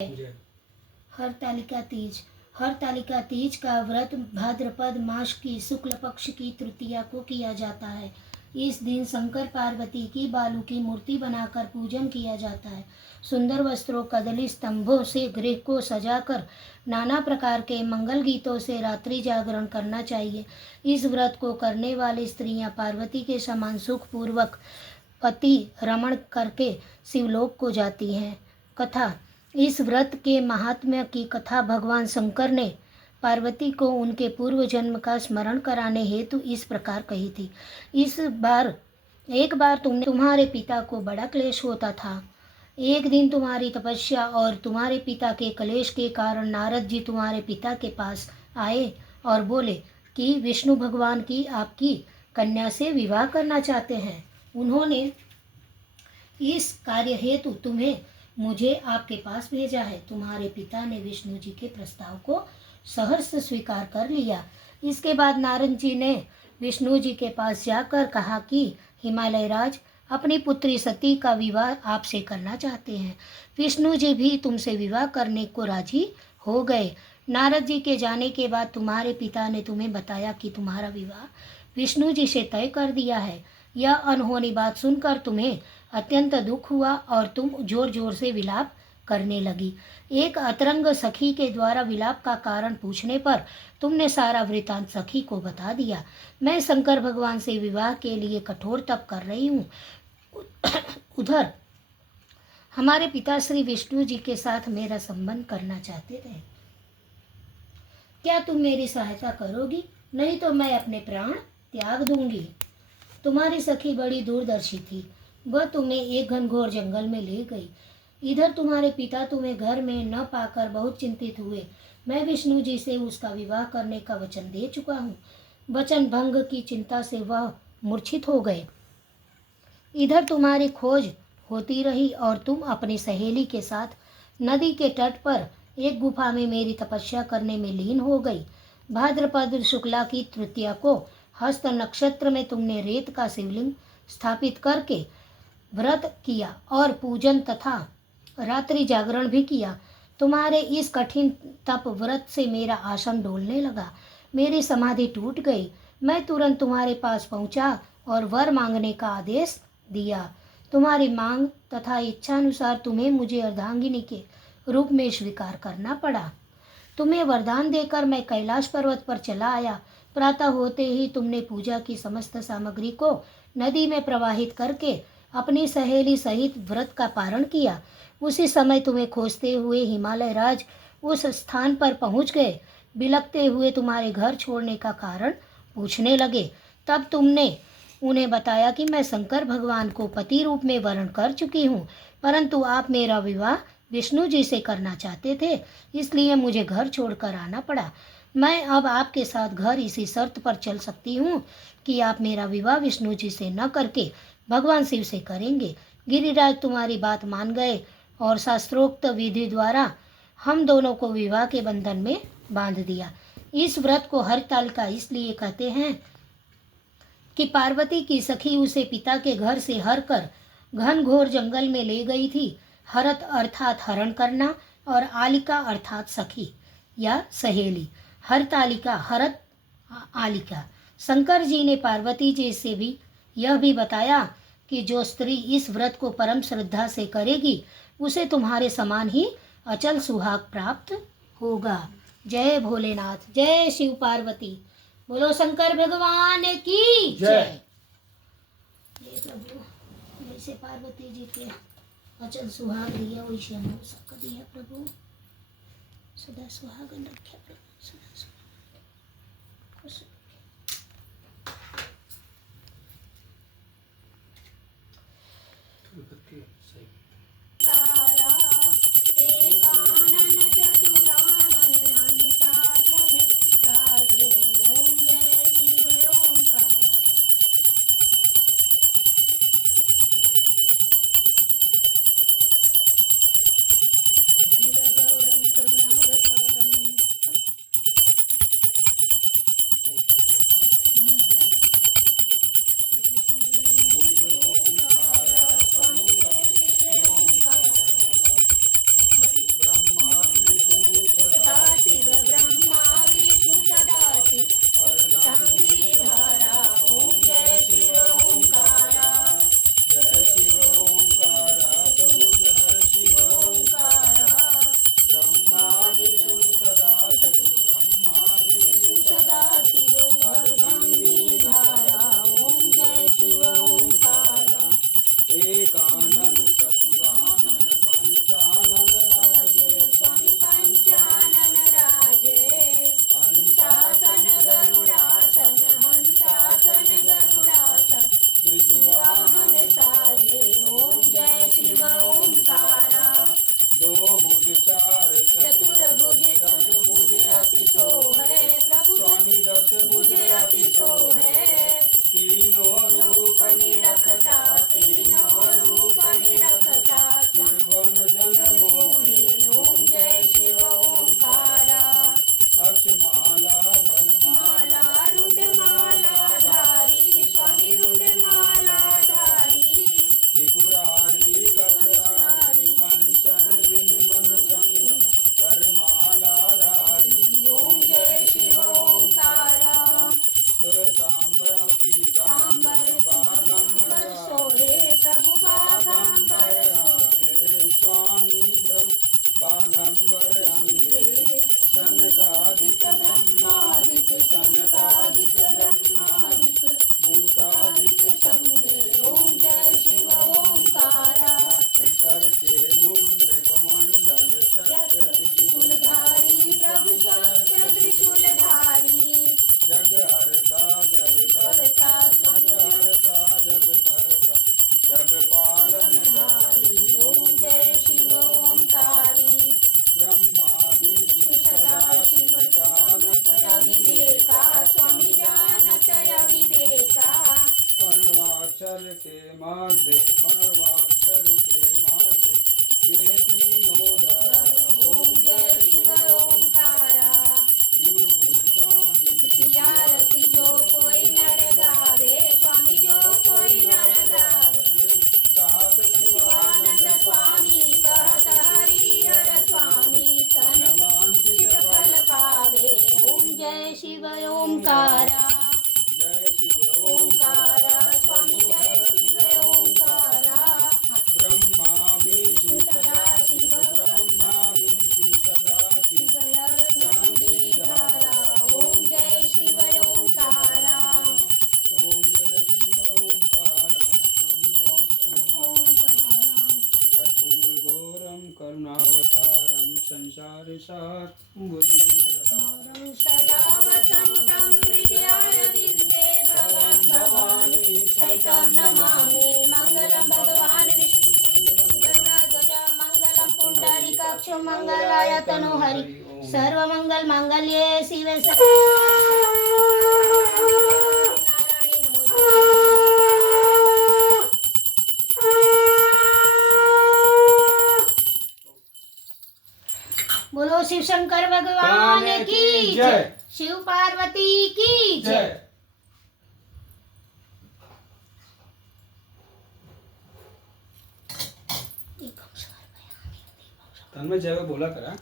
हरतालिका तीज। हरतालिका तीज का व्रत भाद्रपद मास की शुक्ल पक्ष की तृतीया को किया जाता है। इस दिन शंकर पार्वती की बालू की मूर्ति बनाकर पूजन किया जाता है। सुंदर वस्त्रों, कदली स्तंभों से गृह को सजाकर नाना प्रकार के मंगल गीतों से रात्रि जागरण करना चाहिए। इस व्रत को करने वाली स्त्रियां पार्वती के समान सुखपूर्वक पति रमण करके शिवलोक को जाती हैं। कथा। इस व्रत के महात्म्य की कथा भगवान शंकर ने पार्वती को उनके पूर्व जन्म का स्मरण कराने हेतु इस प्रकार कही थी। एक बार तुम्हारे पिता को बड़ा क्लेश होता था। एक दिन तुम्हारी तपस्या और तुम्हारे पिता के क्लेश के कारण नारद जी तुम्हारे पिता के पास आए और बोले कि विष्णु भगवान की आपकी कन्या से विवाह करना चाहते हैं। उन्होंने इस कार्य हेतु तुम्हें मुझे आपके पास भेजा है। तुम्हारे पिता ने विष्णु जी के प्रस्ताव को सहर्ष स्वीकार कर लिया। इसके बाद नारद जी ने विष्णु जी के पास जाकर कहा कि हिमालय राज अपनी पुत्री सती का विवाह आपसे करना चाहते हैं। विष्णु जी भी तुमसे विवाह करने को राजी हो गए। नारद जी के जाने के बाद तुम्हारे पिता ने तुम्हें बताया कि तुम्हारा विवाह विष्णु जी से तय कर दिया है। यह अनहोनी बात सुनकर तुम्हें अत्यंत दुख हुआ और तुम जोर जोर से विलाप करने लगी। एक अतरंग सखी के द्वारा विलाप का कारण पूछने पर तुमने सारा वृतांत सखी को बता दिया। मैं शंकर भगवान से विवाह के लिए कठोर तप कर रही हूँ। उधर हमारे पिता श्री विष्णु जी के साथ मेरा संबंध करना चाहते थे। क्या तुम मेरी सहायता करोगी? नहीं तो मैं अपने प्राण त्याग दूंगी। तुम्हारी सखी बड़ी दूरदर्शी थी। वह तुम्हें एक घनघोर जंगल में ले गई। इधर तुम्हारे पिता तुम्हें घर में न पाकर बहुत चिंतित हुए। मैं विष्णु जी से उसका विवाह करने का वचन दे चुका हूँ। वचन भंग की चिंता से वह मूर्छित हो गए। इधर तुम्हारी खोज होती रही और तुम अपनी सहेली के साथ नदी के तट पर एक गुफा में मेरी तपस्या करने में लीन हो गई। भाद्रपद शुक्ला की तृतीया को हस्त नक्षत्र में तुमने रेत का शिवलिंग स्थापित करके व्रत किया और पूजन तथा रात्रि जागरण भी किया। तुम्हारे इस कठिन तप व्रत से मेरा आसन डोलने लगा। मेरी समाधि टूट गई। मैं तुरंत तुम्हारे पास पहुंचा और वर मांगने का आदेश दिया। तुम्हारी मांग तथा इच्छानुसार तुम्हें मुझे अर्धांगिनी के रूप में स्वीकार करना पड़ा। तुम्हें वरदान देकर मैं कैलाश पर्वत पर चला आया। प्रातः होते ही तुमने पूजा की समस्त सामग्री को नदी में प्रवाहित करके अपनी सहेली सहित व्रत का पारण किया। उसी समय तुम्हें खोजते हुए हिमालय राज उस स्थान पर पहुंच गए। बिलखते हुए तुम्हारे घर छोड़ने का कारण पूछने लगे। तब तुमने उन्हें बताया कि मैं शंकर भगवान को पति रूप में वरण कर चुकी हूँ, परंतु आप मेरा विवाह विष्णु जी से करना चाहते थे, इसलिए मुझे घर छोड़कर आना पड़ा। मैं अब आपके साथ घर इसी शर्त पर चल सकती हूँ कि आप मेरा विवाह विष्णु जी से न करके भगवान शिव से करेंगे। गिरिराज तुम्हारी बात मान गए और शास्त्रोक्त विधि द्वारा हम दोनों को विवाह के बंधन में बांध दिया। इस व्रत को हरतालिका इसलिए कहते हैं कि पार्वती की सखी उसे पिता के घर से हर कर घनघोर जंगल में ले गई थी। हरत अर्थात हरण करना और आलिका अर्थात सखी या सहेली। हरतालिका हरत आलिका। शंकर जी ने पार्वती जी से भी यह भी बताया कि जो स्त्री इस व्रत को परम श्रद्धा से करेगी उसे तुम्हारे समान ही अचल सुहाग प्राप्त होगा। जय भोलेनाथ, जय शिव पार्वती, बोलो शंकर भगवान की जय। जय प्रभु, जैसे पार्वती जी के अचल सुहाग दिया वैसे हम सबको दिया प्रभु। सदा सुहागन रखे प्रभु, सदा सुहागन खुश। मध्य पर्वाक्षर के माध्य ये तीनों द्वार। ओम जय शिव ओंकारा। शिव गुण स्वामी की आरती जो कोई नर गावे, स्वामी जो कोई नर गावे। कहत शिवानंद स्वामी कहत हरिहर स्वामी, सनवांछित फल पावे। ओम जय शिव ओंकारा। जय शिव ओंकारा स्वामी जय शिव ओंकारा। ब्रह्मा विष्णु सदा शिव, ब्रह्मा विष्णु सदा शिव, धारा। ओम जय शिव ओंकारा। ओम जय शिव ओंकारा। ओंकारा कर्पूर घोरम करुणावतारम संसार सारं भुजगेन्द्रहारं सदा वसन्तं हृदयारविन्दे भवं भवानी सहितं नमामि। मङ्गलं भगवान् विष्णु गरुडध्वज मङ्गलं पुण्डरीकाक्ष मङ्गलाय तनोहरि। सर्वमङ्गलमाङ्गल्ये शिवे नारायणी नमोस्तुते। बोलो शिव शंकर भगवान की जय। शिव पार्वती की जय। तन्मय जय बोला करा।